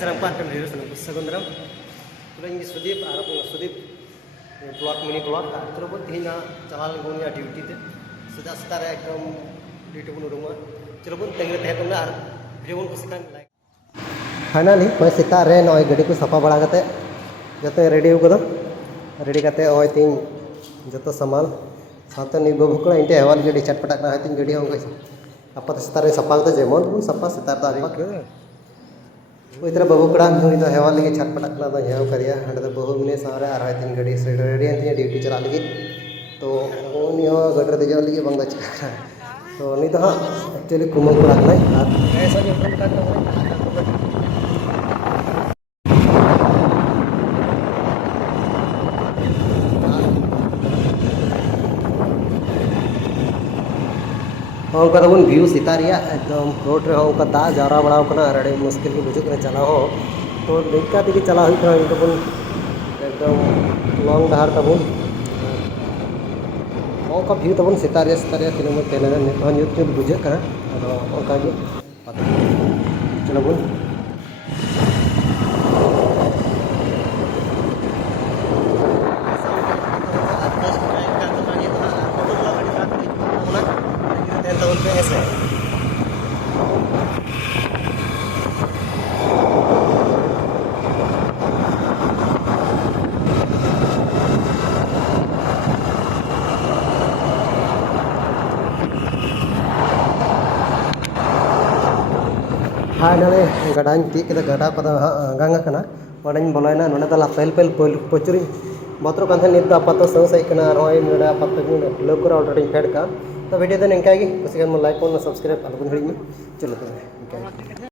salam kuat kan video senang segundaram. Tulen ini Sudip, Arab Sudip, plot mini plot. Terus pun tinggal jalan punya duty tu. Sudah setara ekdom duty pun rumah. Terus pun tengah tengah tu nak video pun kusikan like. Finally, मैं सितारे नॉय गड्डी को सफा बड़ा करते जते ready हो ready करते ओय तीन जतो सामान साथ नी बबुकड़ा इंटे हवाल गड्डी चटपटा ना तीन गड्डी होंगे apa सितारे सफा करते जेमन pun सफा सितार तारी कोई तरह बबुकड़ा नी तो हवाल लगे चटपटा ना तो हेव करिया हंडे तो बहु मिने सारे आर तीन गड्डी से रेडी अंतिया ड्यूटी चला लगी तो नी हो गड्डी दे जाव लगी बंदा चला तो नी तो हां एक्चुअली कुमंग पड़ा ना ऐसा जो उनका तब व्यू सितार एकदम रोड रे उनका दा जावरा बड़ा अरे मुश्किल को बुझुक चला हो तो निका तक चला तबन एकदम लॉन्ग डहार तबन उनका व्यू तबन सितार तीन न्यूज न्यूज बुझे चलो बन फाइनली गड़ा तीक गड़ा पदा गांगा वड़े बोलना ना पहल पहल पचुरी बतर नित आपात सौ सही आपात लौकर ऑलरेडी फेड का तो वीडियो निका कुछ लाइक सब्सक्राइब अलग हिड़ी चलो